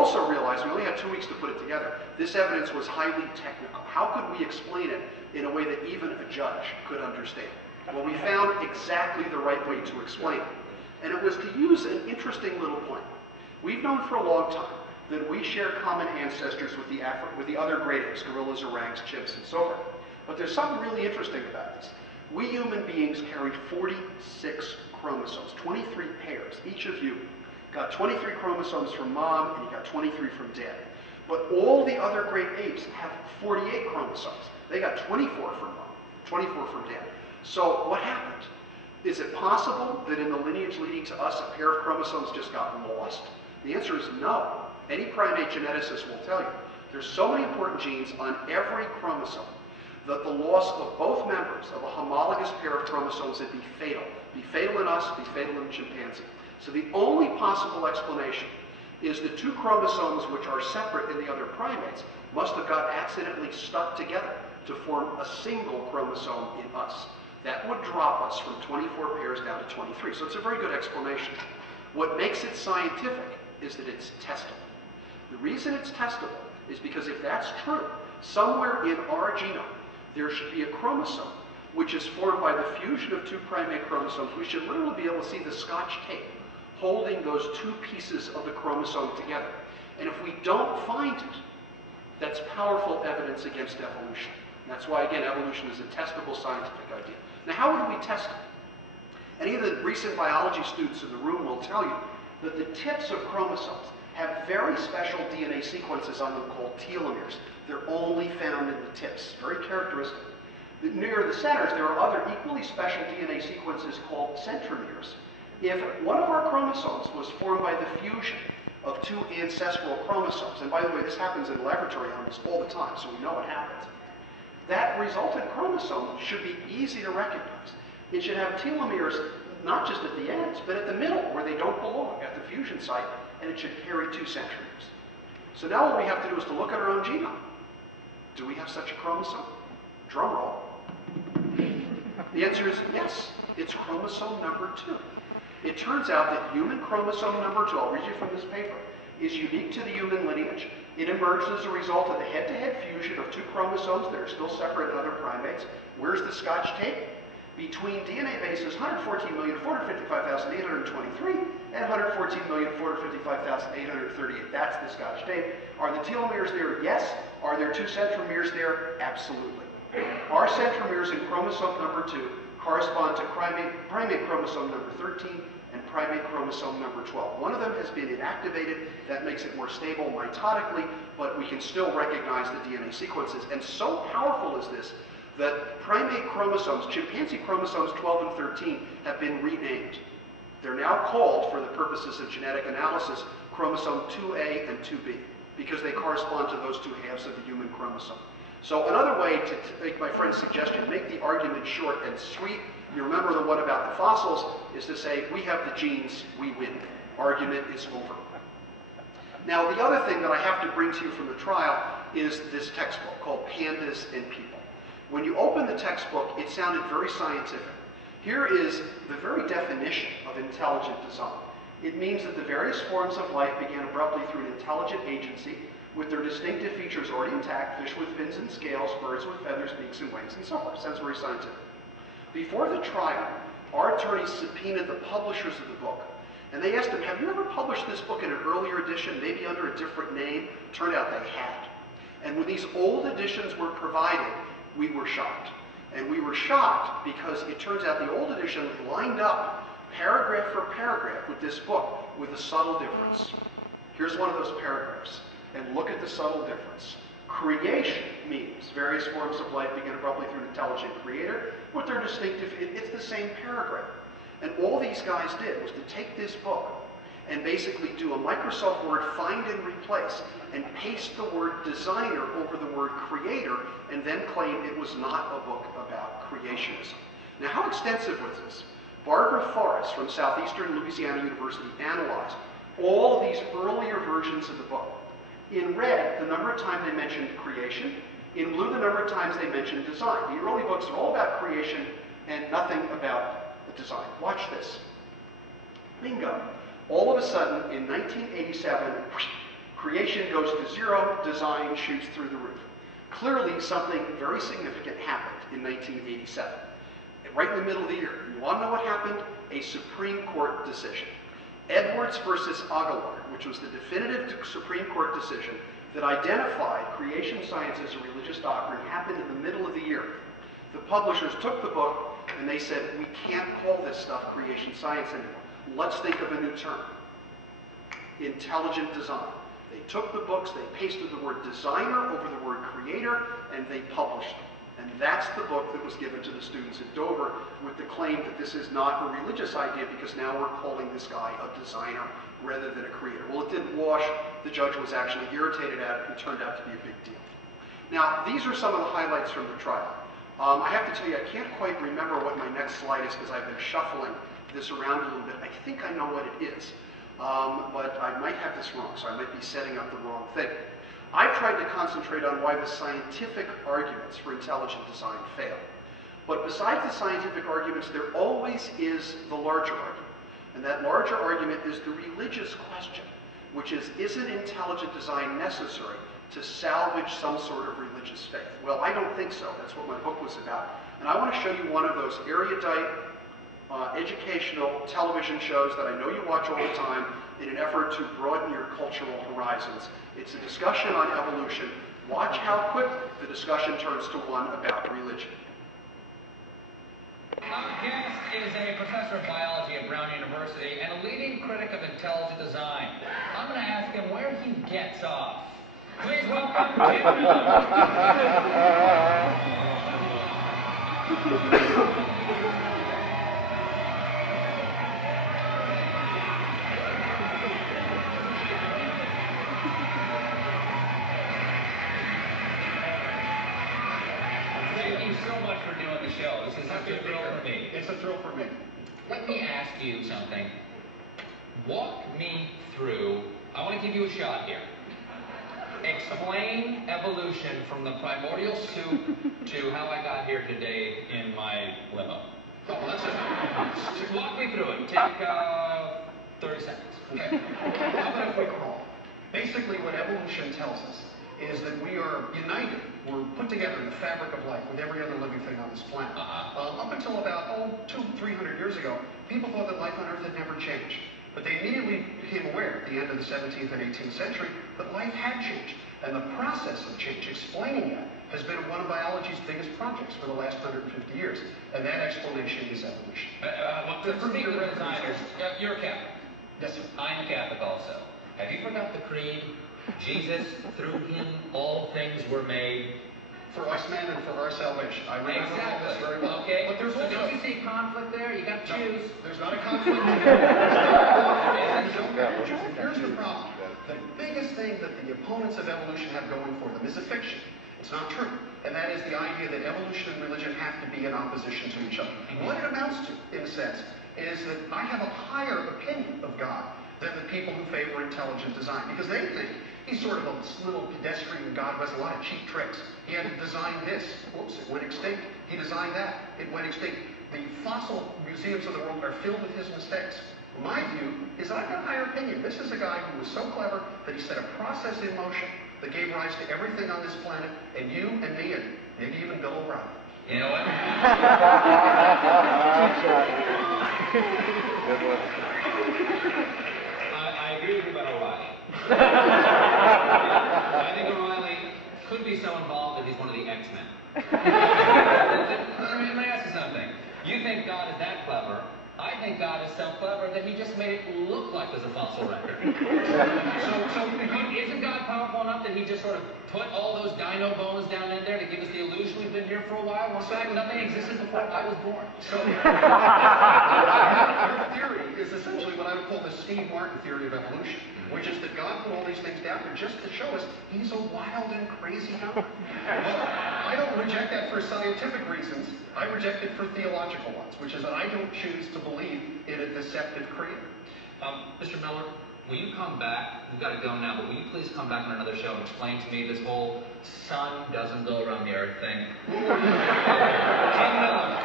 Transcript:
also realized we only had 2 weeks to put it together. This evidence was highly technical. How could we explain it in a way that even a judge could understand? Well, we found exactly the right way to explain it. And it was to use an interesting little point. We've known for a long time that we share common ancestors with the other great apes, gorillas, orangs, chimps, and so forth. But there's something really interesting about this. We human beings carry 46 chromosomes, 23 pairs. Each of you got 23 chromosomes from mom, and you got 23 from dad. But all the other great apes have 48 chromosomes. They got 24 from mom, 24 from dad. So what happened? Is it possible that in the lineage leading to us, a pair of chromosomes just got lost? The answer is no. Any primate geneticist will tell you. There's so many important genes on every chromosome that the loss of both members of a homologous pair of chromosomes would be fatal. Be fatal in us, be fatal in the chimpanzee. So the only possible explanation is the 2 chromosomes which are separate in the other primates must have got accidentally stuck together to form a single chromosome in us. That would drop us from 24 pairs down to 23. So it's a very good explanation. What makes it scientific is that it's testable. The reason it's testable is because if that's true, somewhere in our genome, there should be a chromosome which is formed by the fusion of 2 primate chromosomes. We should literally be able to see the Scotch tape holding those 2 pieces of the chromosome together. And if we don't find it, that's powerful evidence against evolution. And that's why, again, evolution is a testable scientific idea. Now, how would we test it? Any of the recent biology students in the room will tell you that the tips of chromosomes have very special DNA sequences on them called telomeres. They're only found in the tips, very characteristic. Near the centers, there are other equally special DNA sequences called centromeres. If one of our chromosomes was formed by the fusion of 2 ancestral chromosomes, and by the way, this happens in laboratory animals all the time, so we know it happens, that resultant chromosome should be easy to recognize. It should have telomeres not just at the ends, but at the middle, where they don't belong, at the fusion site, and it should carry 2 centromeres. So now what we have to do is to look at our own genome. Do we have such a chromosome? Drum roll. The answer is yes. It's chromosome number 2. It turns out that human chromosome number 2, I'll read you from this paper, is unique to the human lineage. It emerged as a result of the head-to-head fusion of 2 chromosomes that are still separate in other primates. Where's the Scotch tape? Between DNA bases 114,455,823 and 114,455,838. That's the Scotch tape. Are the telomeres there? Yes. Are there 2 centromeres there? Absolutely. Our centromeres in chromosome number 2 correspond to primate chromosome number 13 and primate chromosome number 12. One of them has been inactivated. That makes it more stable mitotically, but we can still recognize the DNA sequences. And so powerful is this that primate chromosomes, chimpanzee chromosomes 12 and 13, have been renamed. They're now called, for the purposes of genetic analysis, chromosome 2A and 2B, because they correspond to those 2 halves of the human chromosome. So another way to make my friend's suggestion, make the argument short and sweet, you remember the what about the fossils, is to say, we have the genes, we win. Argument is over. Now, the other thing that I have to bring to you from the trial is this textbook called Pandas and People. When you open the textbook, it sounded very scientific. Here is the very definition of intelligent design. It means that the various forms of life began abruptly through an intelligent agency with their distinctive features already intact, fish with fins and scales, birds with feathers, beaks and wings, and so forth. Sounds very scientific. Before the trial, our attorneys subpoenaed the publishers of the book, and they asked them, have you ever published this book in an earlier edition, maybe under a different name? Turned out they had. And when these old editions were provided, we were shocked. And we were shocked because it turns out the old edition lined up paragraph for paragraph with this book with a subtle difference. Here's one of those paragraphs, and look at the subtle difference. Creation means various forms of life begin abruptly through an intelligent creator with their distinctive, it's the same paragraph. And all these guys did was to take this book and basically do a Microsoft Word find and replace and paste the word designer over the word creator and then claim it was not a book about creationism. Now, how extensive was this? Barbara Forrest from Southeastern Louisiana University analyzed all of these earlier versions of the book. In red, the number of times they mentioned creation. In blue, the number of times they mentioned design. The early books are all about creation and nothing about the design. Watch this. Bingo. All of a sudden, in 1987, Creation goes to zero, design shoots through the roof. Clearly, something very significant happened in 1987. Right in the middle of the year. You want to know what happened? A Supreme Court decision. Edwards versus Aguilar, which was the definitive Supreme Court decision that identified creation science as a religious doctrine, happened in the middle of the year. The publishers took the book and they said, we can't call this stuff creation science anymore. Let's think of a new term. Intelligent design. They took the books, they pasted the word designer over the word creator, and they published them. And that's the book that was given to the students at Dover with the claim that this is not a religious idea because now we're calling this guy a designer rather than a creator. Well, it didn't wash. The judge was actually irritated at it and turned out to be a big deal. Now, these are some of the highlights from the trial. I have to tell you, I can't quite remember what my next slide is because I've been shuffling this around a little bit. I think I know what it is, but I might have this wrong, so I might be setting up the wrong thing. I've tried to concentrate on why the scientific arguments for intelligent design fail. But besides the scientific arguments, there always is the larger argument. And that larger argument is the religious question, which is, isn't intelligent design necessary to salvage some sort of religious faith? Well, I don't think so. That's what my book was about. And I want to show you one of those erudite, educational television shows that I know you watch all the time in an effort to broaden your cultural horizons. It's a discussion on evolution. Watch how quickly the discussion turns to one about religion. Our guest is a professor of biology at Brown University and a leading critic of intelligent design. I'm going to ask him where he gets off. Please welcome Tim Miller. This is a thrill for me. It's a thrill for me. Let me ask you something. Walk me through, I want to give you a shot here. Explain evolution from the primordial soup to how I got here today in my limo. Oh, that's it. Just walk me through it. Take 30 seconds. Okay. How about if we crawl? Basically, what evolution tells us is that we are united, we're put together in the fabric of life with every other living thing on this planet. Up until about, 200-300 years ago, people thought that life on Earth had never changed. But they immediately became aware at the end of the 17th and 18th century that life had changed. And the process of change, explaining that, has been one of biology's biggest projects for the last 150 years. And that explanation is evolution. Speaking of designers, you're a Catholic. Yes, sir. I'm a Catholic also. Have you forgot the creed? Jesus, through him, all things were made. For us men and for our salvation. I remember all this very well. Okay. But there's also... Don't you see conflict there? You got to choose. There's not a conflict. Here's the problem. The biggest thing that the opponents of evolution have going for them is a fiction. It's not true. And that is the idea that evolution and religion have to be in opposition to each other. What it amounts to, in a sense, is that I have a higher opinion of God than the people who favor intelligent design. Because they think he's sort of a little pedestrian God who has a lot of cheap tricks. He had to design this. Whoops, it went extinct. He designed that. It went extinct. The fossil museums of the world are filled with his mistakes. My view is that I've got a higher opinion. This is a guy who was so clever that he set a process in motion that gave rise to everything on this planet, and you and me and maybe even Bill O'Brien. You know what? I agree with you about O'Reilly. I think O'Reilly could be so involved that he's one of the X-Men. Let me ask you something. You think God is that clever. I think God is so clever that he just made it look like there's a fossil record. So isn't God powerful enough that he just sort of put all those dino bones down in there to give us the illusion we've been here for a while? In fact, nothing existed before I was born. So your theory is essentially what I would call the Steve Martin theory of evolution, which is that God put all these things down here just to show us he's a wild and crazy guy. Well, I don't reject that for scientific reasons. I reject it for theological ones, which is that I don't choose to believe in a deceptive creator. Mr. Miller, will you come back? We've got to go now, but will you please come back on another show and explain to me this whole sun doesn't go around the earth thing? Tim Miller.